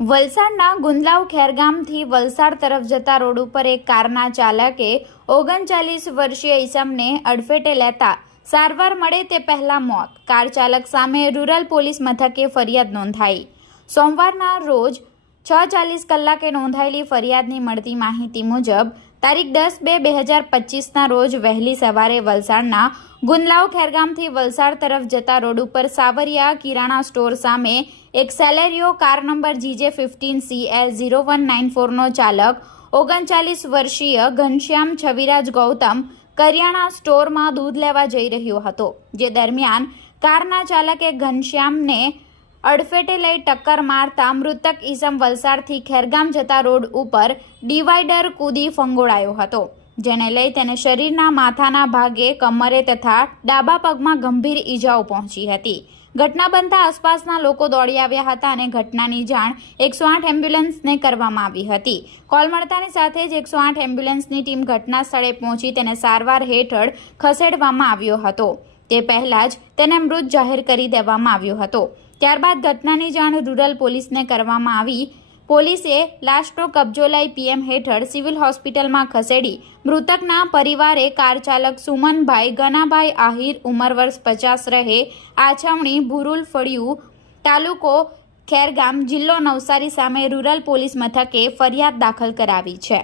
વલસાડના ગુંદલાવ ખેરગામથી વલસાડ તરફ જતા રોડ ઉપર એક કારના ચાલકે 39 વર્ષીય ઈસમને અડફેટે લેતા સારવાર મળે તે પહેલા મોત. કાર ચાલક સામે રૂરલ પોલીસ મથકે ફરિયાદ નોંધાઈ. સોમવારના રોજ 6:40 કલાકે નોંધાયેલી ફરિયાદની મળતી માહિતી મુજબ તારીખ 10/2/2025ના રોજ વહેલી સવારે વલસાડના ગુંદલાવ ખેરગામથી વલસાડ તરફ જતા રોડ ઉપર સાવરિયા કિરાણા સ્ટોર સામે એક સેલેરિયો કાર નંબર GJ15CL0194નો ચાલક 39 વર્ષીય ઘનશ્યામ છવિરાજ ગૌતમ કરિયાણા સ્ટોરમાં દૂધ લેવા જઈ રહ્યો હતો. જે દરમિયાન કારના ચાલકે ઘનશ્યામને અડફેટે લઈ ટક્કર મારતા મૃતક ઈસમ વલસાડથી ખેરગામ જતા રોડ ઉપર ડિવાઈડર કૂદી ફંગોળાયો હતો, જેને લઈ તેને શરીરના માથાના ભાગે, કમરે તથા ડાબા પગમાં ગંભીર ઈજાઓ પહોંચી હતી. ઘટના બનતા આસપાસના લોકો દોડી આવ્યા હતા અને ઘટનાની જાણ 108 એમ્બ્યુલન્સને કરવામાં આવી હતી. કોલ મળતાની સાથે જ 108 એમ્બ્યુલન્સની ટીમ ઘટના સ્થળે પહોંચી તેને સારવાર હેઠળ ખસેડવામાં આવ્યો હતો. તે પહેલા જ તેને મૃત જાહેર કરી દેવામાં આવ્યો હતો. ત્યારબાદ ઘટનાની જાણ રૂરલ પોલીસને કરવામાં આવી. પોલીસે લાશનો કબજો લઈ PM હેઠળ સિવિલ હોસ્પિટલમાં ખસેડી મૃતકના પરિવારે કાર ચાલક સુમનભાઈ ગનાભાઈ આહિર ઉંમર વર્ષ 50 રહે આછવણી ભુરુલ ફળિયું તાલુકો ખેરગામ જિલ્લો નવસારી સામે રૂરલ પોલીસ મથકે ફરિયાદ દાખલ કરાવી છે.